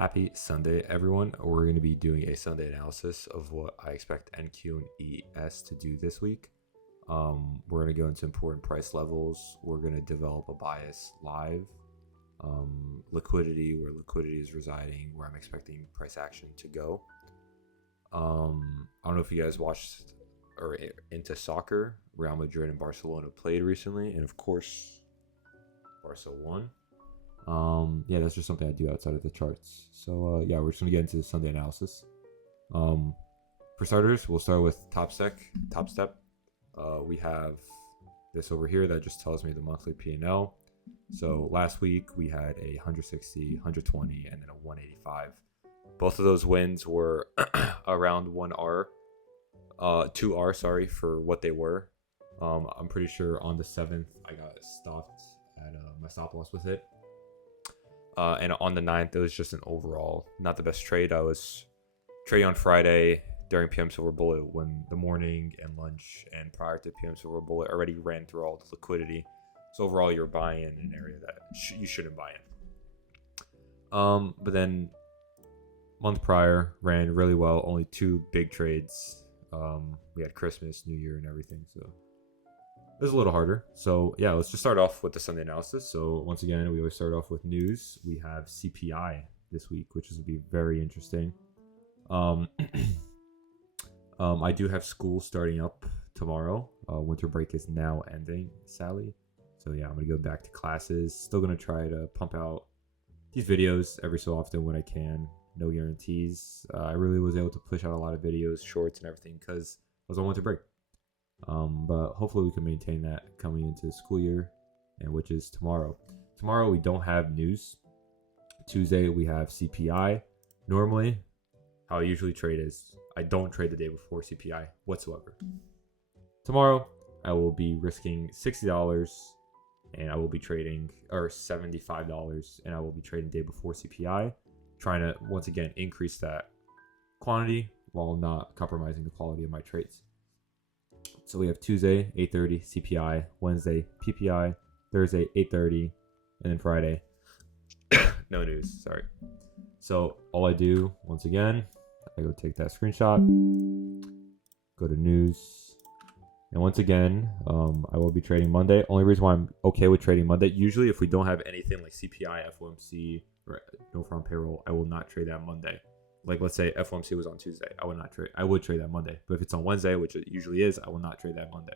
Happy Sunday, everyone. We're going to be doing a Sunday analysis of what I expect NQ and ES to do this week. We're going to go into important price levels. We're going to develop a bias live. Liquidity, where liquidity is residing, where I'm expecting price action to go. I don't know if you guys watched or into soccer. Real Madrid and Barcelona played recently, and of course, Barca won. That's just something I do outside of the charts. So we're just gonna get into the Sunday analysis. For starters, we'll start with Top Step. We have this over here that just tells me the monthly P&L. So last week we had a 160, 120, and then a 185. Both of those wins were around 1R, 2R, sorry, for what they were. I'm pretty sure on the 7th I got stopped at my stop loss with it. And on the 9th, it was just an overall not the best trade. I was trading on Friday during PM Silver Bullet when the morning and lunch and prior to PM Silver Bullet already ran through all the liquidity. So overall, you're buying in an area that you shouldn't buy in. But then month prior ran really well. Only 2 big trades. We had Christmas, New Year, and everything. So it was a little harder. So yeah, let's just start off with the Sunday analysis. So once again, we always start off with news. We have CPI this week, which will be very interesting. I do have school starting up tomorrow. Winter break is now ending, sadly. So yeah, I'm going to go back to classes. Still going to try to pump out these videos every so often when I can. No guarantees. I really was able to push out a lot of videos, shorts, and everything because I was on winter break. But hopefully we can maintain that coming into the school year, and which is tomorrow. Tomorrow we don't have news. Tuesday we have CPI. Normally, how I usually trade is I don't trade the day before CPI whatsoever. Tomorrow I will be risking $60 and I will be trading, or $75, and I will be trading day before CPI, trying to once again increase that quantity while not compromising the quality of my trades. So we have Tuesday 8:30 CPI, Wednesday PPI, Thursday 8:30, and then Friday no news. Sorry. So all I do once again, I go take that screenshot, go to news, and once again, I will be trading Monday. Only reason why I'm okay with trading Monday, usually if we don't have anything like CPI, FOMC, or no farm payroll, I will not trade that Monday. Like let's say FOMC was on Tuesday, I would trade that Monday. But if it's on Wednesday, which it usually is, I will not trade that Monday.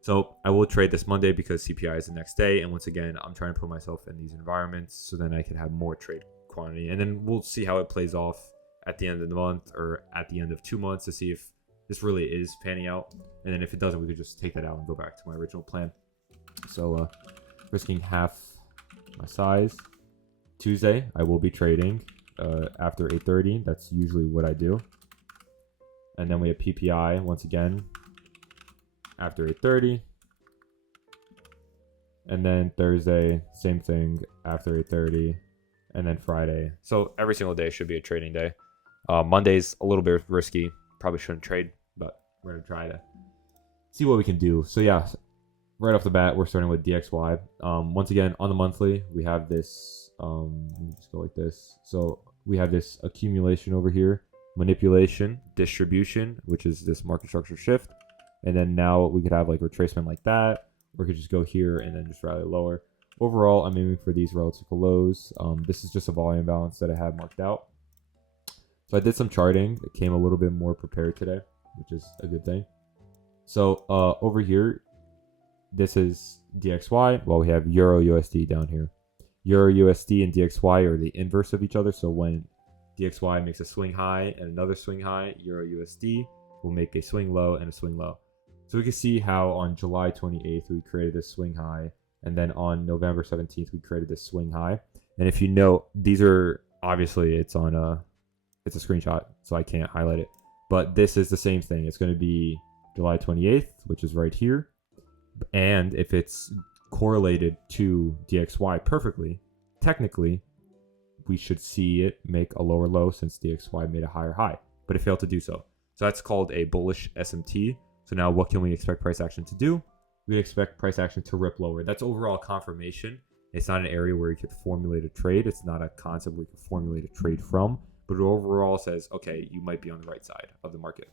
So I will trade this Monday because CPI is the next day. And once again, I'm trying to put myself in these environments so then I can have more trade quantity. And then we'll see how it plays off at the end of the month or at the end of 2 months to see if this really is panning out. And then if it doesn't, we could just take that out and go back to my original plan. So risking half my size. Tuesday, I will be trading after 8:30. That's usually what I do. And then we have PPI once again after 8:30. And then Thursday, same thing after 8:30. And then Friday. So every single day should be a trading day. Monday's a little bit risky. Probably shouldn't trade, but we're going to try to see what we can do. So yeah, right off the bat, we're starting with DXY. Once again, on the monthly, we have this, let me just go like this. So we have this accumulation over here, manipulation, distribution, which is this market structure shift. And then now we could have like retracement like that, or we could just go here and then just rally lower. Overall, I'm aiming for these relative lows. This is just a volume balance that I have marked out. So I did some charting. It came a little bit more prepared today, which is a good thing. So over here, this is DXY. Well, we have Euro USD down here. Euro USD and DXY are the inverse of each other. So when DXY makes a swing high and another swing high, Euro USD will make a swing low and a swing low. So we can see how on July 28th, we created this swing high. And then on November 17th, we created this swing high. And if you note, these are obviously it's a screenshot, so I can't highlight it. But this is the same thing. It's going to be July 28th, which is right here. And if it's correlated to DXY perfectly, technically, we should see it make a lower low since DXY made a higher high. But it failed to do so. So that's called a bullish SMT. So now what can we expect price action to do? We expect price action to rip lower. That's overall confirmation. It's not an area where you could formulate a trade. It's not a concept where you can formulate a trade from, but it overall says, okay, you might be on the right side of the market.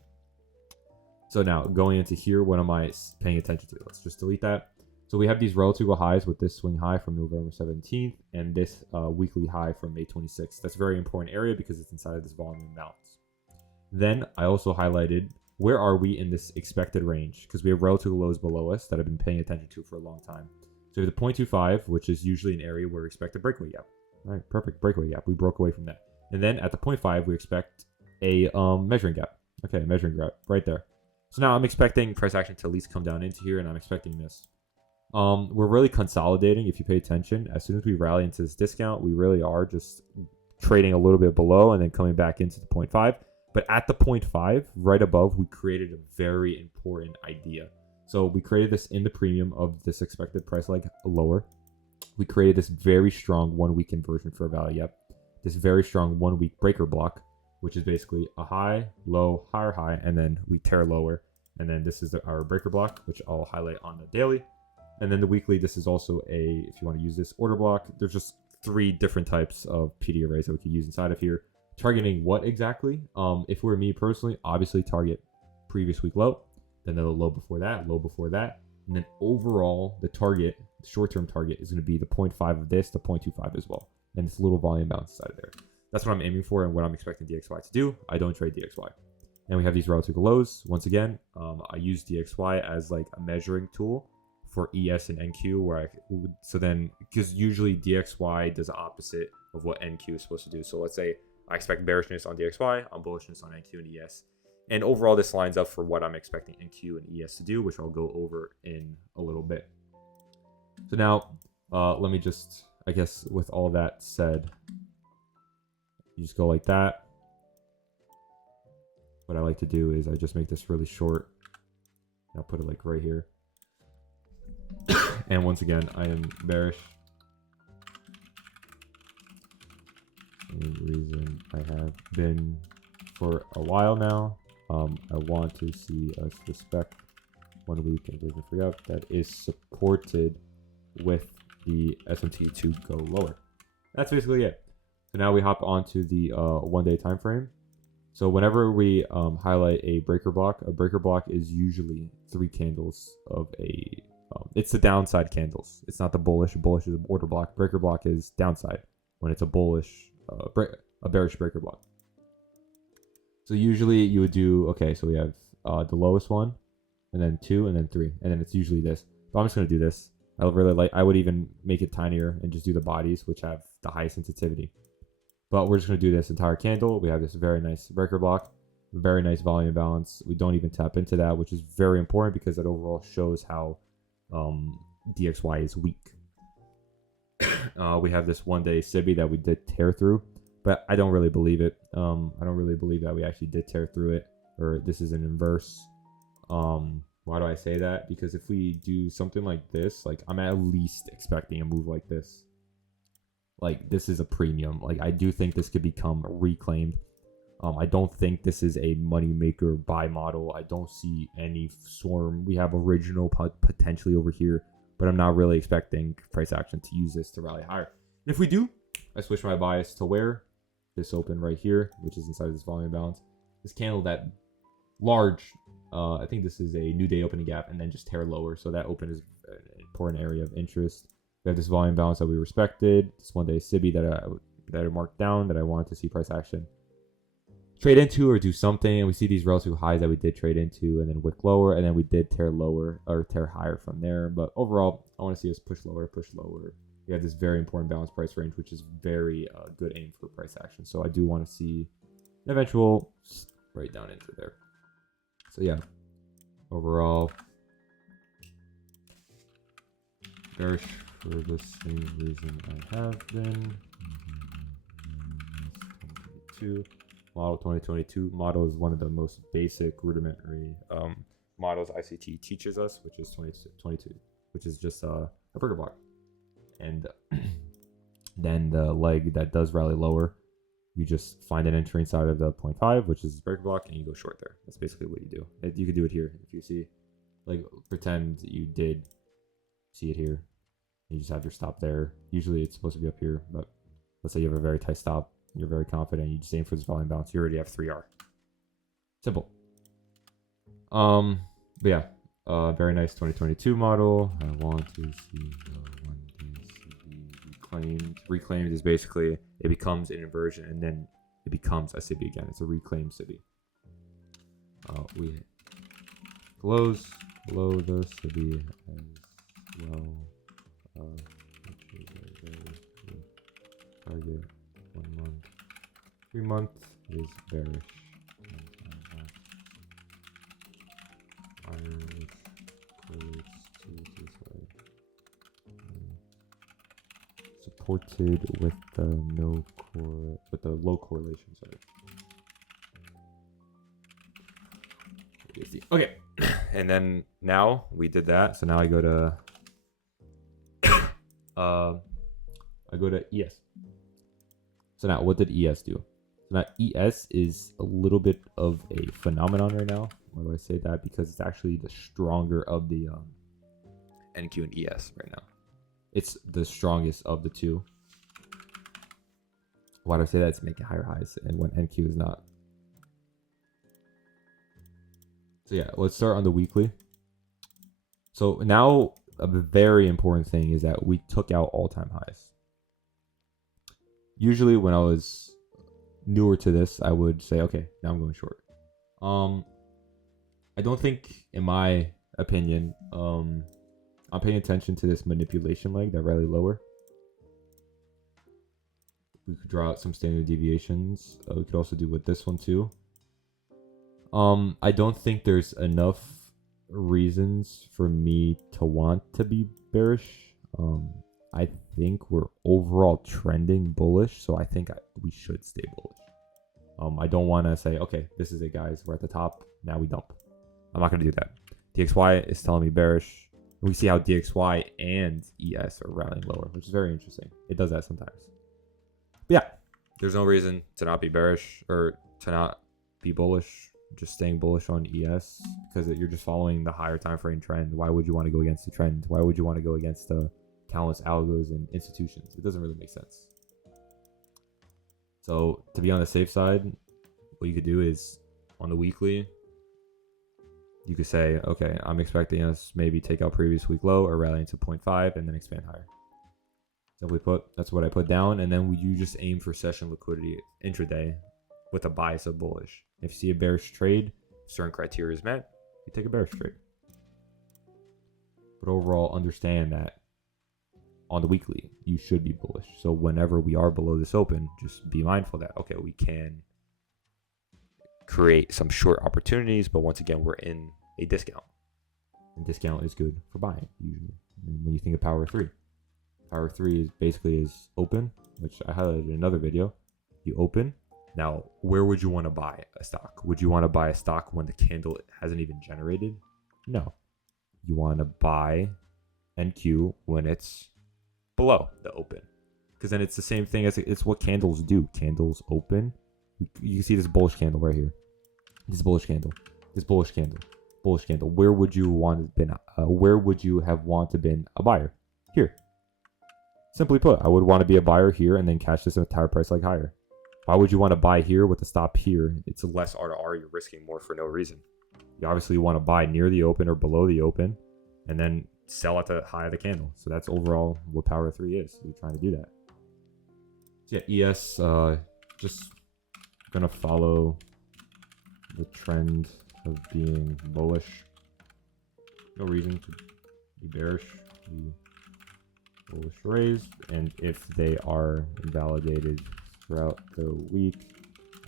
So now going into here, what am I paying attention to? Let's just delete that. So we have these relative highs with this swing high from November 17th and this weekly high from May 26th. That's a very important area because it's inside of this volume imbalance. Then I also highlighted where are we in this expected range, because we have relative lows below us that I've been paying attention to for a long time. So we have the 0.25, which is usually an area where we expect a breakaway gap. All right, perfect, breakaway gap. We broke away from that. And then at the 0.5, we expect a measuring gap. Okay, measuring gap right there. So now I'm expecting price action to at least come down into here, and I'm expecting this. We're really consolidating if you pay attention. As soon as we rally into this discount, we really are just trading a little bit below and then coming back into the 0.5. But at the 0.5, right above, we created a very important idea. So we created this in the premium of this expected price leg lower. We created this very strong 1 week inversion for a value gap. This very strong 1 week breaker block, which is basically a high, low, higher high, and then we tear lower. And then this is our breaker block, which I'll highlight on the daily. And then the weekly, this is also if you want to use this order block, there's just 3 different types of PD arrays that we could use inside of here. Targeting what exactly? If it were me personally, obviously target previous week low, then the low before that, and then overall the target, the short-term target is going to be the 0.5 of this, the 0.25 as well, and this little volume bounce inside of there. That's what I'm aiming for and what I'm expecting DXY to do. I don't trade DXY. And we have these relative lows. Once again, I use DXY as like a measuring tool for ES and NQ, where because usually DXY does the opposite of what NQ is supposed to do. So let's say I expect bearishness on DXY, I'm bullishness on NQ and ES. And overall, this lines up for what I'm expecting NQ and ES to do, which I'll go over in a little bit. So now, let me just, I guess with all that said, you just go like that. What I like to do is I just make this really short. I'll put it like right here. And once again, I am bearish. Same reason I have been for a while now. I want to see us respect 1 week inversion free up that is supported with the SMT to go lower. That's basically it. So now we hop onto the 1 day time frame. So whenever we highlight a breaker block is usually 3 candles of a it's the downside candles. It's not the bullish. Bullish is an order block. Breaker block is downside when it's a bullish a bearish breaker block. So usually you would do, okay, so we have the lowest one, and then 2, and then 3, and then it's usually this. But I'm just going to do this. I would even make it tinier and just do the bodies, which have the high sensitivity. But we're just going to do this entire candle. We have this very nice breaker block, very nice volume balance. We don't even tap into that, which is very important because that overall shows how DXY is weak. We have this 1 day SIBI that we did tear through, but I don't really believe it. I don't really believe that we actually did tear through it, or this is an inverse. Why do I say that? Because if we do something like this, like I'm at least expecting a move like this. Like this is a premium. Like I do think this could become reclaimed. I don't think this is a money maker buy model. I don't see any swarm. We have original potentially over here, but I'm not really expecting price action to use this to rally higher. And if we do, I switch my bias to where this open right here, which is inside this volume balance. This candle that large, I think this is a new day opening gap, and then just tear lower. So that open is an important area of interest. We have this volume balance that we respected. This 1 day SIBI that I marked down that I wanted to see price action trade into or do something, and we see these relative highs that we did trade into and then wick lower, and then we did tear lower or tear higher from there. But overall, I want to see us push lower. We have this very important balance price range, which is very good aim for price action. So I do want to see an eventual right down into there. So yeah, overall bearish for the same reason I have been. Model 2022 model is one of the most basic rudimentary models ICT teaches us, which is 2022, which is just a breaker block. And then the leg that does rally lower, you just find an entry inside of the 0.5, which is this breaker block, and you go short there. That's basically what you do. You could do it here if you see, like pretend you did see it here. You just have your stop there. Usually it's supposed to be up here, but let's say you have a very tight stop. You're very confident. You just aim for this volume bounce. You already have 3R. Simple. But yeah, very nice 2022 model. I want to see the 1-day CB reclaimed. Reclaimed is basically it becomes an inversion and then it becomes a CB again. It's a reclaimed CB. We close below the CB as well. Target 1 month. 3 month is bearish. Supported with the low correlation. Sorry. Okay, and then now we did that. So now I go to ES. So now what did ES do? So now ES is a little bit of a phenomenon right now. Why do I say that? Because it's actually the stronger of the NQ and ES right now. It's the strongest of the two. Why do I say that? It's making higher highs, and when NQ is not. So yeah, let's start on the weekly. So now a very important thing is that we took out all-time highs. Usually when I was newer to this, I would say, okay, now I'm going short. I don't think, in my opinion, I'm paying attention to this manipulation leg, that rally lower. We could draw out some standard deviations. We could also do with this one too. I don't think there's enough reasons for me to want to be bearish. I think we're overall trending bullish, so I think we should stay bullish. I don't want to say, okay, this is it, guys. We're at the top. Now we dump. I'm not going to do that. DXY is telling me bearish. We see how DXY and ES are rallying lower, which is very interesting. It does that sometimes. But yeah, there's no reason to not be bearish or to not be bullish. Just staying bullish on ES because you're just following the higher time frame trend. Why would you want to go against the trend? Why would you want to go against the countless algos and institutions? It doesn't really make sense. So to be on the safe side, what you could do is on the weekly, you could say, okay, I'm expecting us maybe take out previous week low or rally into 0.5 and then expand higher. Simply put, that's what I put down. And then you just aim for session liquidity intraday with a bias of bullish. If you see a bearish trade, certain criteria is met, you take a bearish trade. But overall, understand that on the weekly, you should be bullish. So whenever we are below this open, just be mindful that, okay, we can create some short opportunities, but once again, we're in a discount. And discount is good for buying, usually. And when you think of power 3, power 3 is basically open, which I highlighted in another video. You open. Now, where would you want to buy a stock? Would you want to buy a stock when the candle hasn't even generated? No. You want to buy NQ when it's below the open. Because then it's the same thing as it's what candles do. Candles open. You can see this bullish candle right here. This bullish candle. This bullish candle. Bullish candle. Where would you have wanted been a buyer? Here. Simply put, I would want to be a buyer here and then catch this entire price leg higher. Why would you want to buy here with a stop here? It's less R to R. You're risking more for no reason. You obviously want to buy near the open or below the open and then sell at the high of the candle. So that's overall what power 3 is. You're trying to do that. So yeah, ES, just going to follow the trend of being bullish. No reason to be bearish. Be bullish raised. And if they are invalidated throughout the week,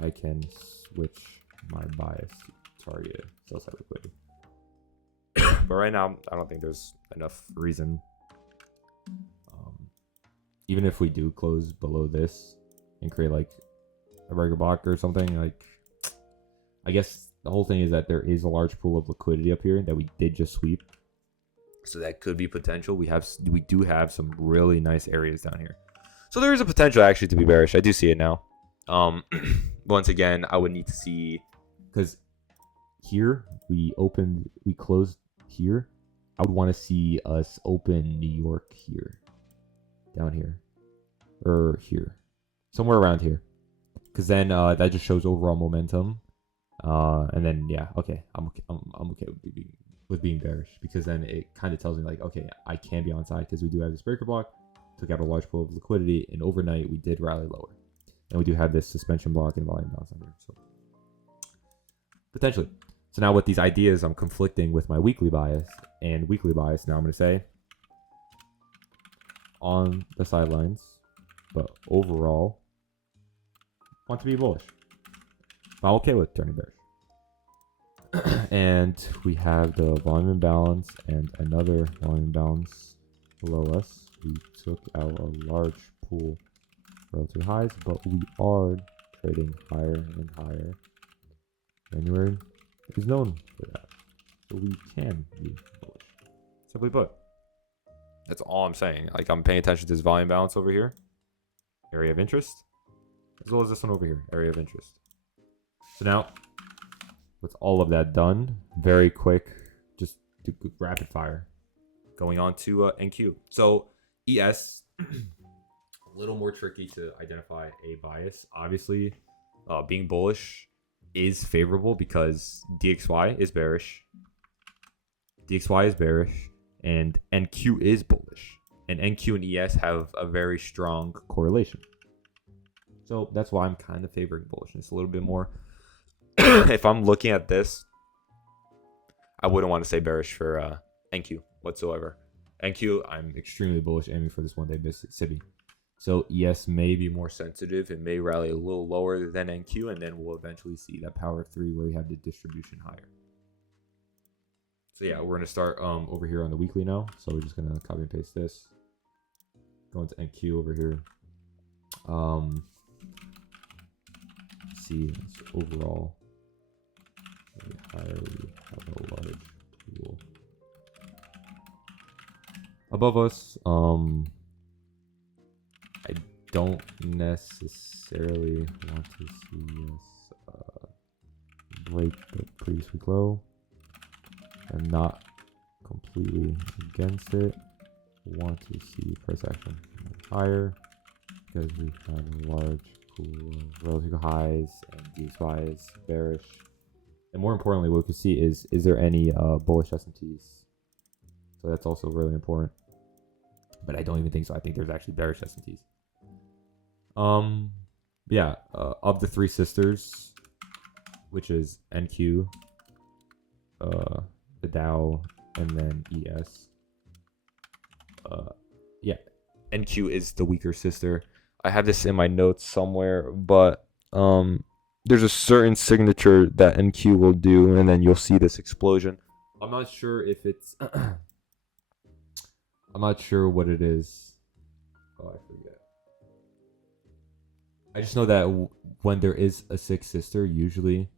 I can switch my bias to target sell side liquidity. But right now, I don't think there's enough reason. Even if we do close below this and create like a regular block or something, like I guess the whole thing is that there is a large pool of liquidity up here that we did just sweep. So that could be potential. We do have some really nice areas down here. So there is a potential actually to be bearish. I do see it now. Once again, I would need to see, because here we closed here. I would want to see us open New York here. down here or here, somewhere around here, because then that just shows overall momentum. And then yeah, okay, I'm okay with being bearish, because then it kind of tells me like, okay, I can be on side because we do have this breaker block, took out a large pool of liquidity, and overnight we did rally lower, and we do have this suspension block and volume bounce under, so potentially. So now with these ideas, I'm conflicting with my weekly bias and weekly bias. Now I'm going to say on the sidelines, but overall want to be bullish. I'm okay with turning bearish. And we have the volume imbalance and another volume imbalance below us. We took out a large pool relative highs, but we are trading higher and higher. January is known for that, so we can be bullish. Simply put, that's all I'm saying. Like, I'm paying attention to this volume balance over here, area of interest, as well as this one over here, area of interest. So now, with all of that done, very quick, just do rapid fire, going on to NQ. So ES, a little more tricky to identify a bias. Obviously, being bullish is favorable because DXY is bearish. DXY is bearish, and NQ is bullish. And NQ and ES have a very strong correlation. So that's why I'm kind of favoring bullishness a little bit more. If I'm looking at this, I wouldn't want to say bearish for NQ whatsoever. NQ, I'm extremely bullish aiming for this one day SIBI. So ES may be more sensitive. It may rally a little lower than NQ, and then we'll eventually see that power of 3 where we have the distribution higher. So yeah, we're going to start over here on the weekly now. So we're just going to copy and paste this. Go into NQ over here. See overall higher, we have a large pool above us. I don't necessarily want to see us break the previous week low. I'm not completely against it. Want to see price action higher because we have a large pool of relative highs and DXY is bearish. And more importantly, what we can see is there any bullish S&Ts? So that's also really important. But I don't even think so. I think there's actually bearish S&Ts. Yeah, of the three sisters, which is NQ, the Dow, and then ES. Yeah, NQ is the weaker sister. I have this in my notes somewhere, but there's a certain signature that NQ will do, and then you'll see this explosion. I'm not sure if it's I'm not sure what it is. Oh, I forget. I just know that when there is a sixth sister, usually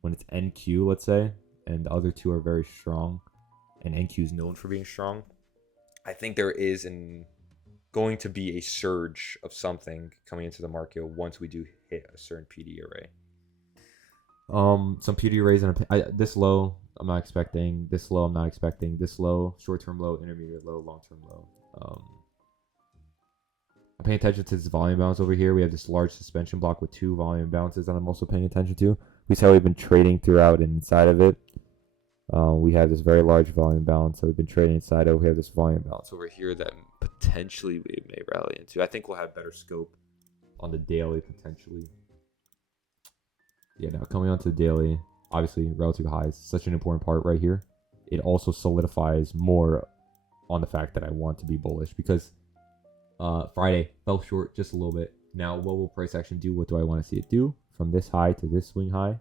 when it's NQ, let's say, and the other two are very strong, and NQ is known for being strong, I think there is going to be a surge of something coming into the market once we do hit a certain PD array. Some PD arrays this low I'm not expecting, this low I'm not expecting, this low, short-term low, intermediate low, long-term low. I'm paying attention to this volume bounce over here. We have this large suspension block with two volume bounces that I'm also paying attention to. We see how we've been trading throughout and inside of it. We have this very large volume balance that we've been trading inside of. We have this volume balance over here that potentially we may rally into. I think we'll have better scope on the daily potentially. Yeah, now coming on to the daily, obviously relative highs, such an important part right here. It also solidifies more on the fact that I want to be bullish because Friday fell short just a little bit. Now, what will price action do? What do I want to see it do? From this high to this swing high,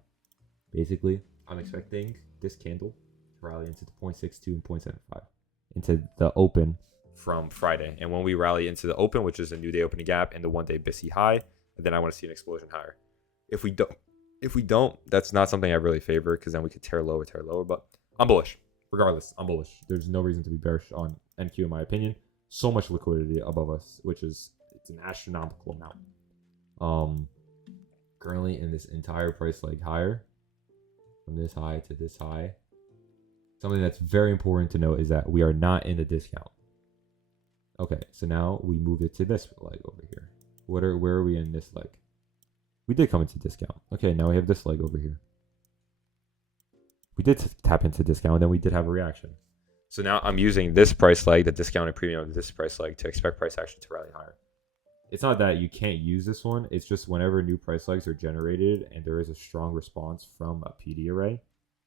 basically, I'm expecting this candle to rally into the 0.62 and 0.75 into the open from Friday. And when we rally into the open, which is a new day opening gap and the 1 day BISI high, then I want to see an explosion higher. If we don't, that's not something I really favor because then we could tear lower. But I'm bullish. Regardless, I'm bullish. There's no reason to be bearish on NQ in my opinion. So much liquidity above us, which is it's an astronomical amount. Currently in this entire price leg higher, from this high to this high, something that's very important to note is that we are not in the discount. Okay, so now we move it to this leg over here. Where are we in this leg? We did come into discount. Okay, now we have this leg over here. We did tap into discount, and then we did have a reaction. So now I'm using this price leg, the discounted premium of this price leg, to expect price action to rally higher. It's not that you can't use this one. It's just whenever new price legs are generated and there is a strong response from a PD array,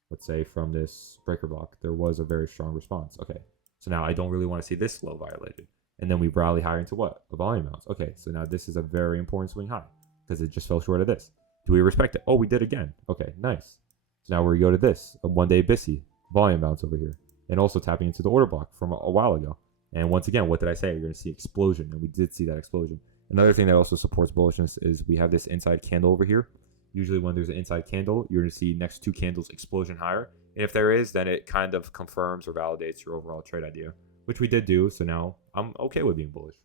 let's say from this breaker block, there was a very strong response. Okay, so now I don't really want to see this low violated. And then we rally higher into what? A volume bounce. Okay, so now this is a very important swing high because it just fell short of this. Do we respect it? Oh, we did again. Okay, nice. So now we go to this, a 1 day BISI, volume bounce over here. And also tapping into the order block from a while ago. And once again, what did I say? You're going to see explosion, and we did see that explosion. Another thing that also supports bullishness is we have this inside candle over here. Usually when there's an inside candle, you're going to see next two candles explosion higher. And if there is, then it kind of confirms or validates your overall trade idea, which we did do. So now I'm okay with being bullish.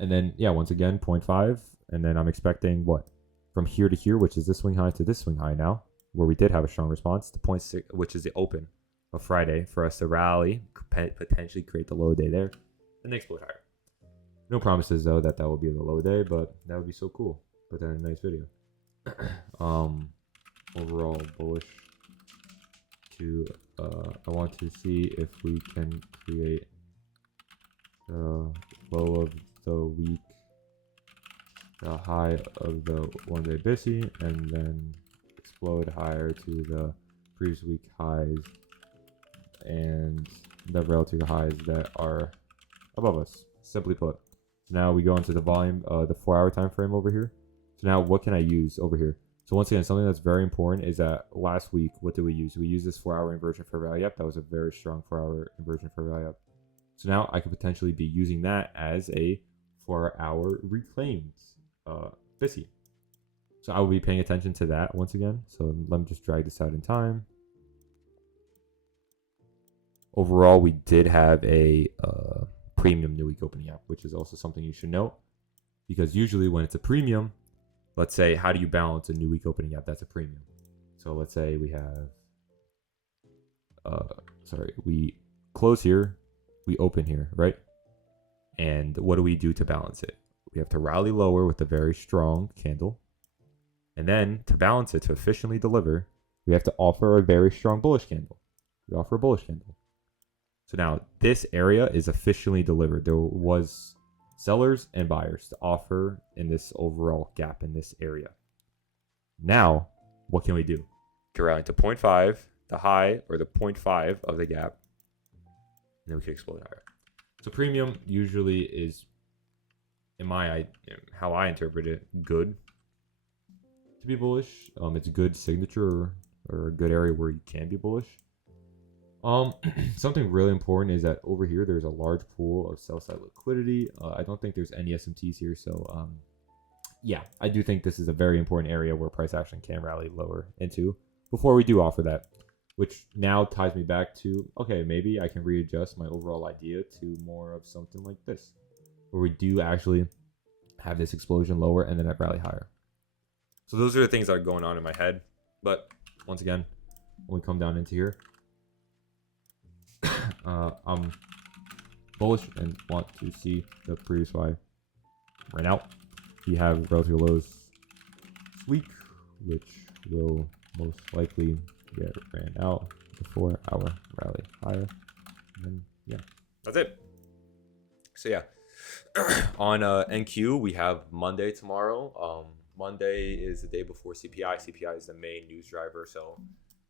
And then, yeah, once again, 0.5. And then I'm expecting what? From here to here, which is this swing high to this swing high now, where we did have a strong response, to 0.6, which is the open of Friday, for us to rally, potentially create the low day there, and then explode higher. No promises though that will be the low day, but that would be so cool. Put that in a nice video. Overall bullish. I want to see if we can create the low of the week, the high of the 1 day BISI, and then explode higher to the previous week highs and the relative highs that are above us. Simply put. So now we go into the volume, the 4 hour time frame over here. So now what can I use over here? So once again, something that's very important is that last week, what did we use? We used this 4 hour inversion for value up. That was a very strong 4 hour inversion for value up. So now I could potentially be using that as a 4 hour reclaimed BISI. So I will be paying attention to that once again. So let me just drag this out in time. Overall, we did have a premium new week opening app, which is also something you should note, because usually when it's a premium, let's say, how do you balance a new week opening app that's a premium? So let's say we have, we close here, we open here, right? And what do we do to balance it? We have to rally lower with a very strong candle. And then to balance it, to efficiently deliver, we have to offer a very strong bullish candle. We offer a bullish candle. So now this area is officially delivered. There was sellers and buyers to offer in this overall gap in this area. Now, what can we do? Go around to 0.5, the high or the 0.5 of the gap, and then we can explode higher. So premium usually is, in how I interpret it, good to be bullish. It's a good signature or a good area where you can be bullish. Something really important is that over here there's a large pool of sell side liquidity. I don't think there's any SMTs here, so yeah, I do think this is a very important area where price action can rally lower into before we do offer that, which now ties me back to, okay, maybe I can readjust my overall idea to more of something like this, where we do actually have this explosion lower and then I rally higher. So those are the things that are going on in my head. But once again, when we come down into here, I'm bullish and want to see the previous high ran out. We have relative lows this week, which will most likely get ran out. The 4 hour rally higher. And yeah, that's it. So yeah, on NQ we have Monday tomorrow. Monday is the day before CPI. CPI is the main news driver. So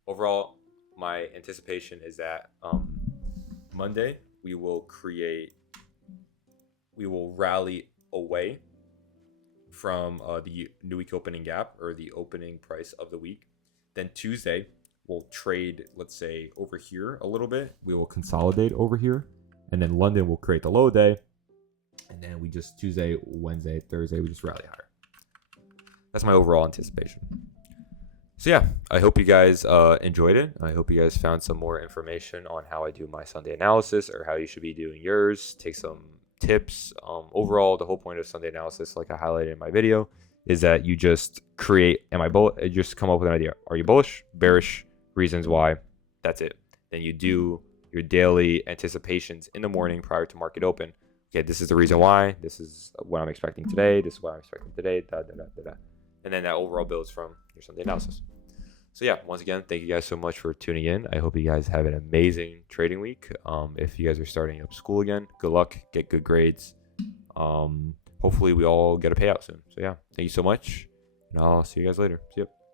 overall, my anticipation is that Monday we will rally away from the new week opening gap or the opening price of the week. Then Tuesday we'll trade, let's say, over here a little bit. We will consolidate over here, and then London will create the low day, and then we just Tuesday, Wednesday, Thursday we just rally higher. That's my overall anticipation. So yeah, I hope you guys enjoyed it. I hope you guys found some more information on how I do my Sunday analysis or how you should be doing yours. Take some tips. Overall, the whole point of Sunday analysis, like I highlighted in my video, is that you just create, you just come up with an idea. Are you bullish, bearish, reasons why? That's it. Then you do your daily anticipations in the morning prior to market open. Okay, this is the reason why. This is what I'm expecting today. This is what I'm expecting today. Da, da, da, da, da. And then that overall builds from your Sunday analysis. So yeah, once again, thank you guys so much for tuning in. I hope you guys have an amazing trading week. If you guys are starting up school again, good luck, get good grades. Hopefully we all get a payout soon. So yeah, thank you so much, and I'll see you guys later. See ya.